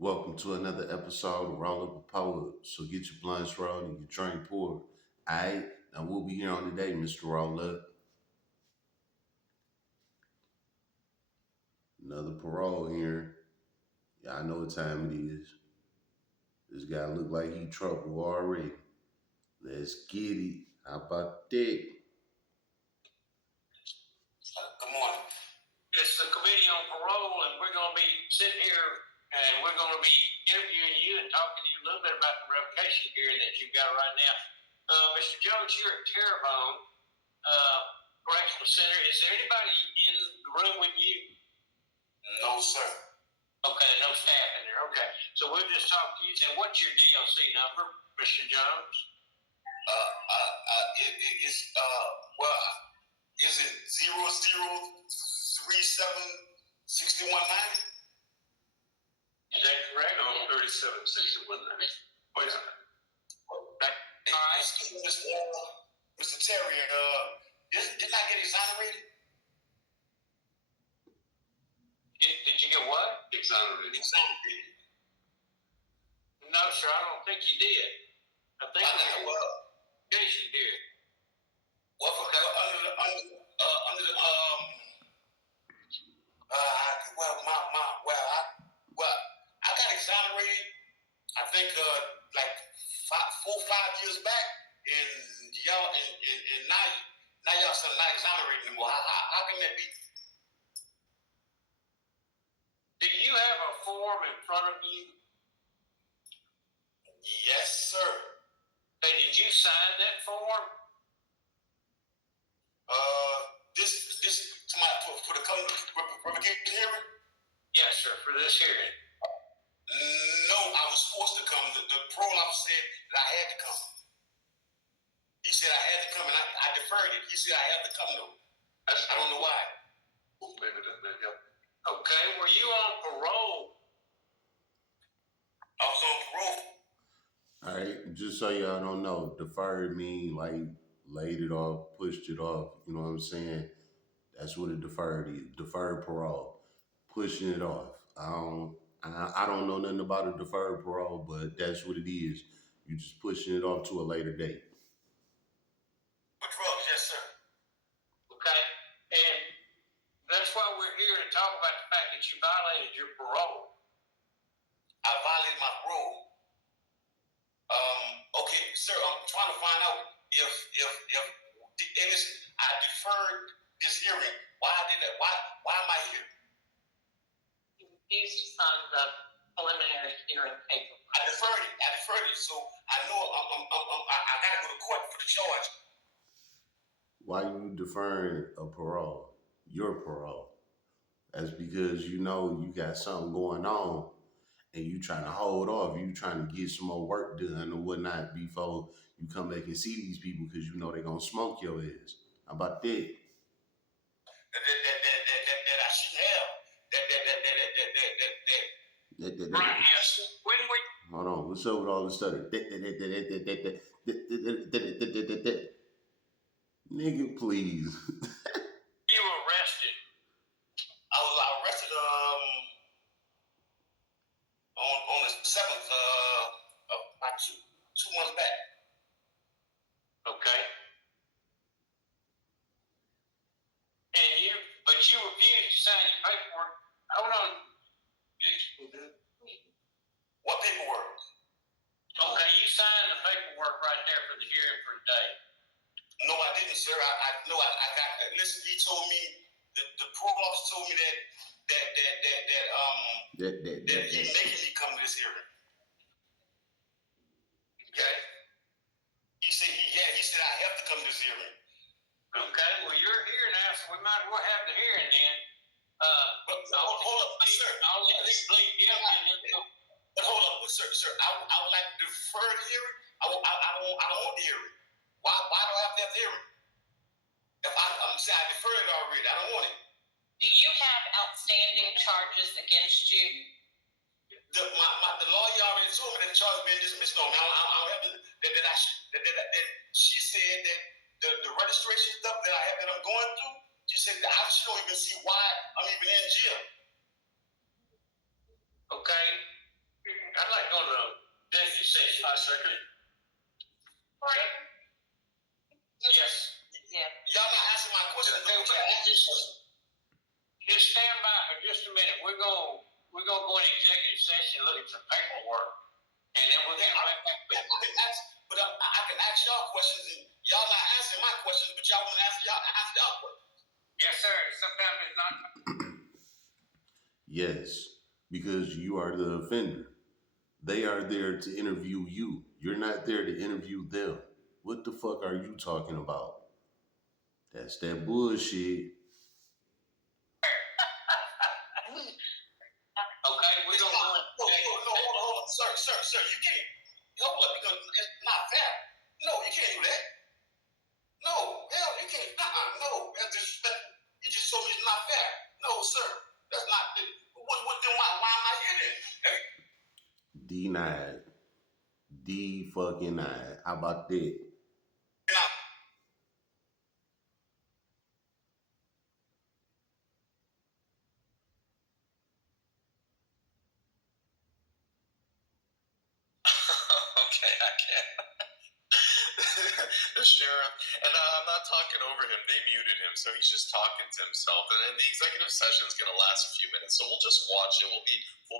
Welcome to another episode of Roll Up a Poet. So get your blunts rolled and your drink poured. Alright, now we'll be here on today, Mr. Roll Up. Another parole here. Y'all know what time it is. This guy look like he trouble already. Let's get it. How about that? Good morning. It's the Committee on Parole, and we're going to be sitting here and we're going to be interviewing you and talking to you a little bit about the revocation hearing that you've got right now. Mr. Jones, you're at Terrebonne Correctional Center. Is there anybody in the room with you? No, sir. Okay, no staff in there. Okay, so we'll just talk to you. And what's your DLC number, Mr. Jones? It's well. Is it 00376190? Is that correct? No, 376190. Oh, yeah. All right. Excuse me, Mr. Terry, didn't I get exonerated? Did you get what? Exonerated. No, sir, I don't think you did. I think yes, you did. Well, under the I got exonerated. I think like 4 or 5 years back, and y'all and now y'all still not exonerated anymore. How can that be? Do you have a form in front of you? Yes, sir. Hey, did you sign that form? This for the coming revocation hearing? Yes, sir, for this hearing. No, I was forced to come. The parole officer said that I had to come. He said I had to come, and I deferred it. He said I had to come, though. I don't know why. Maybe that may help. Okay, were you on parole? I was on parole. Alright, just so y'all don't know, deferred mean like laid it off, pushed it off. You know what I'm saying? That's what a deferred is. Deferred parole. Pushing it off. I don't know nothing about a deferred parole, but that's what it is. You just pushing it off to a later date. For drugs, yes, sir. Okay, and that's why we're here to talk about the fact that you violated your parole. I violated my parole. Okay, sir, I'm trying to find out if I deferred this hearing. Why am I here? You refused to sign the preliminary hearing paper. I deferred it, so I know I got to go to court for the charge. Why you deferring a parole? Your parole. That's because you know you got something going on and you trying to hold off. You trying to get some more work done or whatnot before you come back and see these people because you know they're going to smoke your ass. How about that? That I should have. Right, yes. Hold on. What's up with all this stutter? Nigga, please. You were arrested. I was arrested on the 7th about two months back. Okay. But you refused to sign your paperwork. Hold on. What paperwork? Okay, you signed the paperwork right there for the hearing for today. No, I didn't, sir. I got that. Listen, he told me the parole officer told me that he's making me come to this hearing. Okay. He said I have to come to this hearing. Okay, well you're here now, so we might as well have the hearing then. But hold up, sir. I'll let you plead guilty. But hold up, sir. I would like to defer the hearing. I don't want the hearing. Why do I have to have the hearing? If I'm saying I deferred it already, I don't want it. Do you have outstanding charges against you? The lawyer already told me that the charge has been dismissed on me. I don't have that she said that the registration stuff that I'm going through, she said that she don't even see why I'm even in jail. Okay. I second it. Right. Yes. Yeah. Y'all not answering my question. Just stand by for just a minute. We're gonna go in executive session and look at some paperwork, and then we'll get right back. I can ask y'all questions, and y'all not answering my questions, but y'all want to ask y'all questions. Yes, sir. Sometimes it's not. Yes, because you are the offender. They are there to interview you. You're not there to interview them. What the fuck are you talking about? That's that bullshit. Okay, we're gonna go in. No, hold on, sir. You can't. Hold up, because it's not fair. No, you can't do that. No, hell, you can't. No, that's disrespectful. You just told me it's not fair. No, sir, that's not. Then why am I here then? Denied. D fucking nine. How about that? Okay, I can't. The sheriff, and I'm not talking over him. They muted him, so he's just talking to himself. And then the executive session is going to last a few minutes, so we'll just watch it. We'll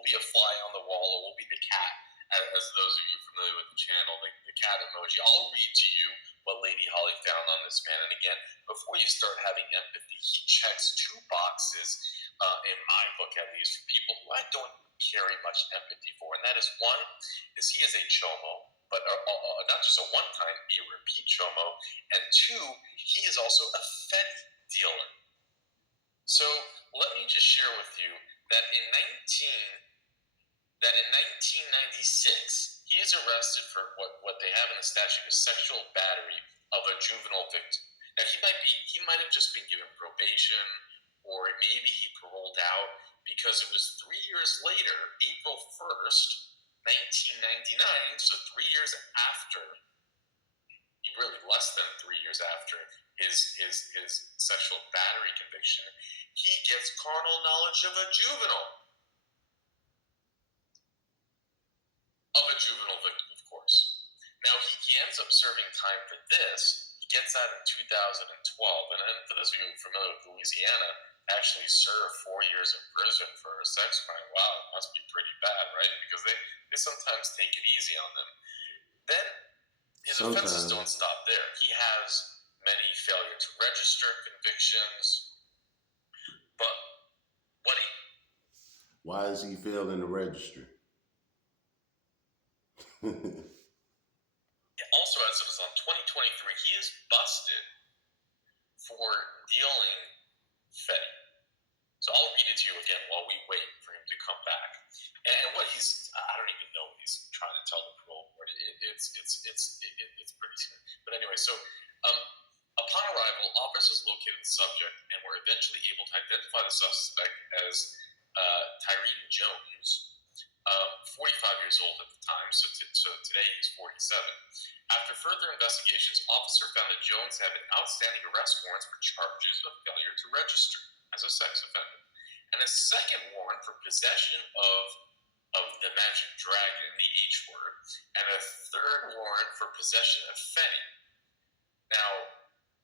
be a fly on the wall, or we'll be the cat, as those of you familiar with the channel, the cat emoji. I'll read to you what Lady Holly found on this man. And again, before you start having empathy, he checks two boxes, in my book at least, for people who I don't carry much empathy for, and that is one is he is a chomo, but not just a one-time, a repeat chomo, and two, he is also a Fed dealer. So let me just share with you that in 1996, he is arrested for what they have in the statute is sexual battery of a juvenile victim. Now he might have just been given probation, or maybe he paroled out, because it was 3 years later, April 1st, 1999, so 3 years after, really less than 3 years after his sexual battery conviction, he gets carnal knowledge of a juvenile victim, of course. Now he ends up serving time for this. He gets out in 2012, and then for those of you familiar with Louisiana, actually served 4 years in prison for a sex crime. Wow, it must be pretty bad, right? Because they sometimes take it easy on them. Then his offenses don't stop there. He has many failure to register convictions, but why is he failing to register? Also, as it is on 2023, he is busted for dealing fentanyl. So I'll read it to you again while we wait for him to come back. And what I don't even know what he's trying to tell the parole board. It's pretty scary. But anyway, so upon arrival, officers located the subject and were eventually able to identify the suspect as Tyreen Jones, 45 years old at the time, so today he's 47. After further investigations, officer found that Jones had an outstanding arrest warrant for charges of failure to register as a sex offender, and a second warrant for possession of the magic dragon, the H word, and a third warrant for possession of fentanyl. Now,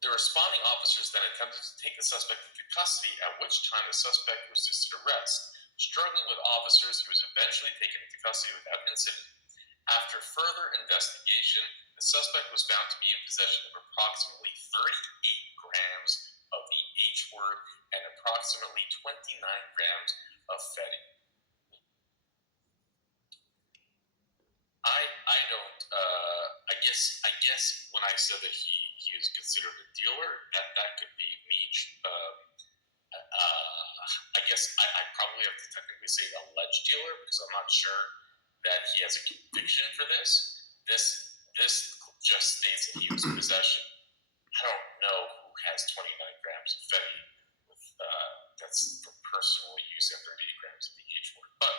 the responding officers then attempted to take the suspect into custody, at which time the suspect resisted arrest. Struggling with officers, he was eventually taken into custody without incident. After further investigation, the suspect was found to be in possession of approximately 38 grams of the H word and approximately 29 grams of fentanyl. I don't. I guess when I said that he is considered a dealer, that could be me. I guess I probably have to technically say alleged dealer, because I'm not sure that he has a conviction for this. This just states that he was in possession. I don't know who has 29 grams of fentanyl with that's for personal use and 38 grams of the H word, but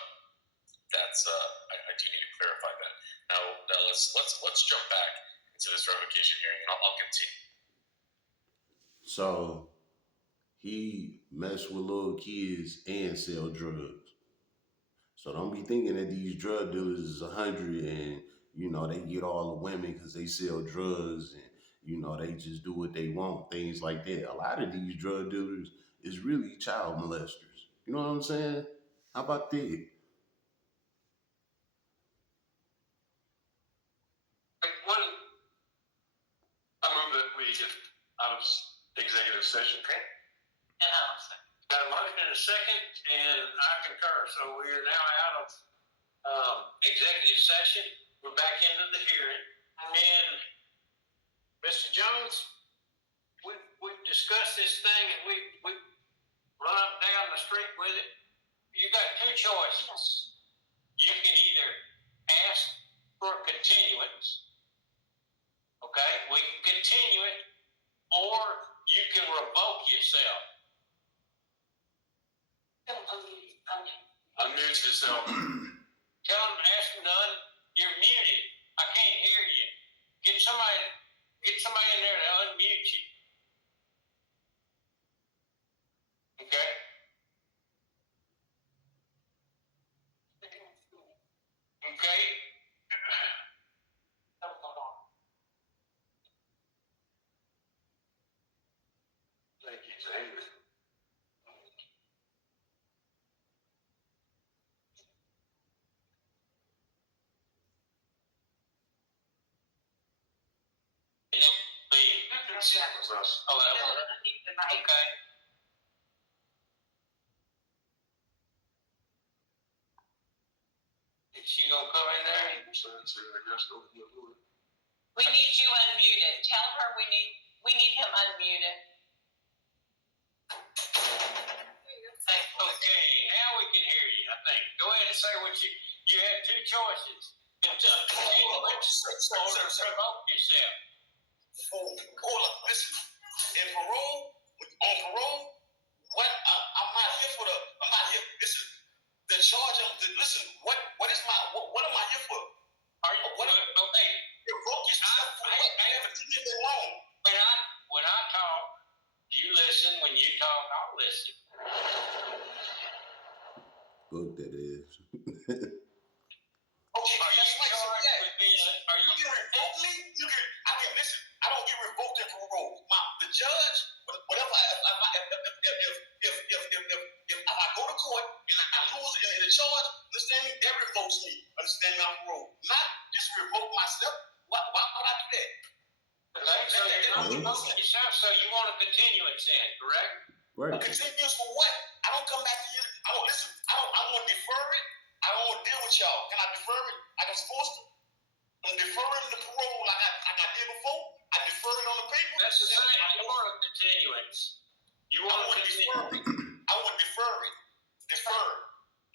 that's I do need to clarify that. Now let's jump back into this revocation hearing, and I'll continue. So he mess with little kids and sell drugs. So don't be thinking that these drug dealers is 100 and they get all the women because they sell drugs and they just do what they want, things like that. A lot of these drug dealers is really child molesters. You know what I'm saying? How about that? Like one, I move that we get out of executive session. Okay. And I'll second. Got a motion and a second, and I concur. So we are now out of executive session. We're back into the hearing. And Mr. Jones, we've discussed this thing, and we run up and down the street with it. You got two choices. You can either ask for a continuance, okay? We can continue it, or you can revoke yourself. Unmute yourself. Tell them to ask none. You're muted. I can't hear you. Get somebody in there to unmute you. Okay? Okay? Thank you, Tamer. Oh, that one. Okay. Is she gonna come in there? We need you unmuted. Tell her we need him unmuted. Okay, now we can hear you, I think. Go ahead and say what you have two choices. Continue or provoke yourself. Hold on, listen. In on parole, I'm not here for I'm not here. Listen, the charge listen, what is what am I here for? Are you, okay. Provoke yourself for what? I never did anything wrong. When I talk, you listen. When you talk, I'll listen. Book that is. Okay, are you charged with being? Are you can revoke me? I can listen. I don't get revoked in parole. The judge, whatever. If I go to court and I lose in the charge, understand me? That revokes me. Understand me? I'm parole. Not just revoke myself. Why would I do that? Okay, so you're not revoking yourself. So you want a continuance then, correct? Right. A continuance for what? I don't come back to you. I don't listen. I want to defer it. I don't want to deal with y'all. Can I defer it? Like I'm supposed to? I'm deferring the parole like I did before. I deferred it on the paper. That's the same. You want a continuance. You want to defer it. I want to defer it. Defer.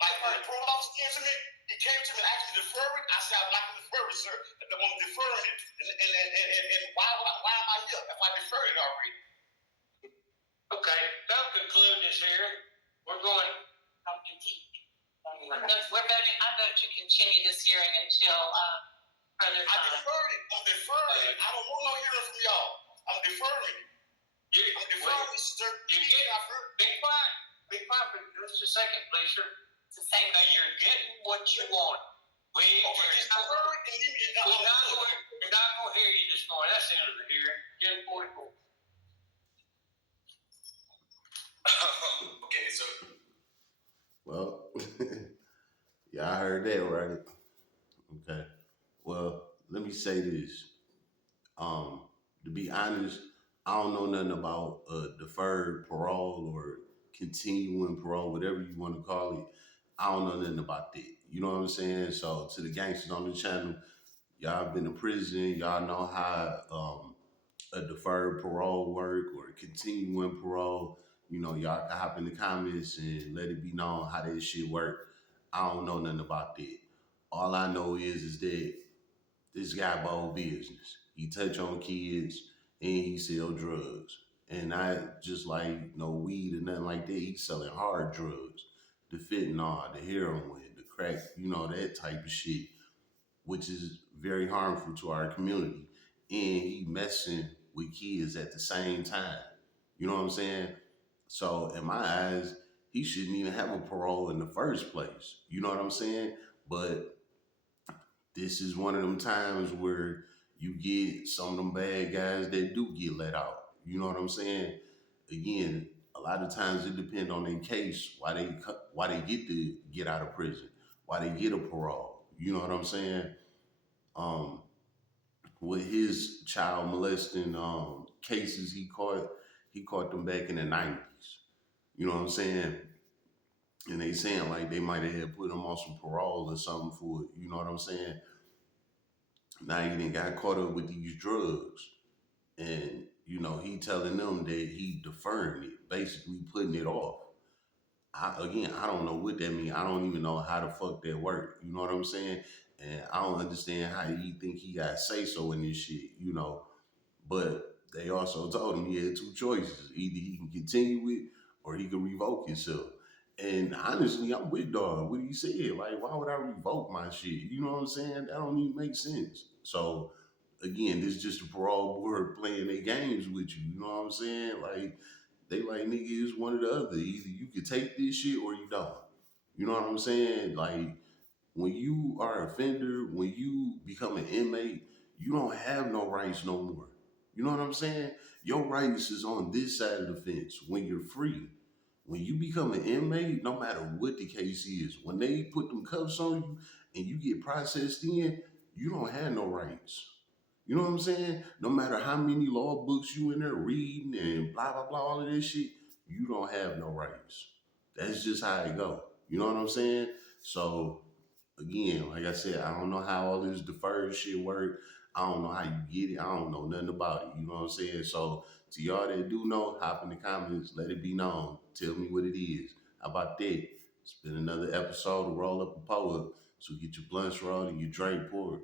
Like when the parole officer came to me, he came to me and asked me to defer it. I said, I'd like to defer it, sir. I want to defer it. And why am I here if I deferred it already? Okay, that'll conclude this hearing. We're going. We're voting. I vote to continue this hearing until further time. I'm deferring. I don't want no hearing from y'all. I'm deferring. I'm deferring, sir. Be quiet. Be quiet for just a second, please, sir. It's the same. Now you're getting what you want. We're not going to hear you this morning. That's the end of the hearing. 10:44. Okay, so. Well, yeah, I heard that, right? Okay. Well, let me say this. To be honest, I don't know nothing about deferred parole or continuing parole, whatever you want to call it. I don't know nothing about that. You know what I'm saying? So to the gangsters on the channel, y'all been in prison. Y'all know how a deferred parole work or continuing parole. Y'all can hop in the comments and let it be known how that shit work. I don't know nothing about that. All I know is that this guy bold business. He touch on kids and he sell drugs. And not just like no weed or nothing like that. He's selling hard drugs. The fentanyl, the heroin, the crack, that type of shit, which is very harmful to our community. And he messing with kids at the same time. You know what I'm saying? So in my eyes, he shouldn't even have a parole in the first place. You know what I'm saying? But this is one of them times where you get some of them bad guys that do get let out. You know what I'm saying? Again, a lot of times it depends on their case why they get to get out of prison, why they get a parole. You know what I'm saying? Um, with his child molesting cases he caught them back in the 90s. You know what I'm saying? And they saying like they might have had put him on some parole or something for it. You know what I'm saying? Now he done got caught up with these drugs, and he telling them that he deferring it, basically putting it off. I don't know what that means. I don't even know how the fuck that work. You know what I'm saying? And I don't understand how he think he got say so in this shit. But they also told him he had two choices: either he can continue it or he can revoke himself. And honestly, I'm with dog. What he said, like, why would I revoke my shit? You know what I'm saying? That don't even make sense. So again, this is just a parole board playing their games with you. You know what I'm saying? Like they like nigga is one or the other. Either you can take this shit or you don't. You know what I'm saying? Like when you are an offender, when you become an inmate, you don't have no rights no more. You know what I'm saying? Your rights is on this side of the fence when you're free. When you become an inmate, no matter what the case is, when they put them cuffs on you and you get processed in, you don't have no rights. You know what I'm saying? No matter how many law books you in there reading and blah blah blah all of this shit, you don't have no rights. That's just how it go. You know what I'm saying? So again, like I said, I don't know how all this deferred shit work. I don't know how you get it. I don't know nothing about it. You know what I'm saying? So to y'all that do know, hop in the comments, let it be known. Tell me what it is. How about that? It's been another episode of Roll Up and Pull Up. So get your blunts rolled and your drink poured.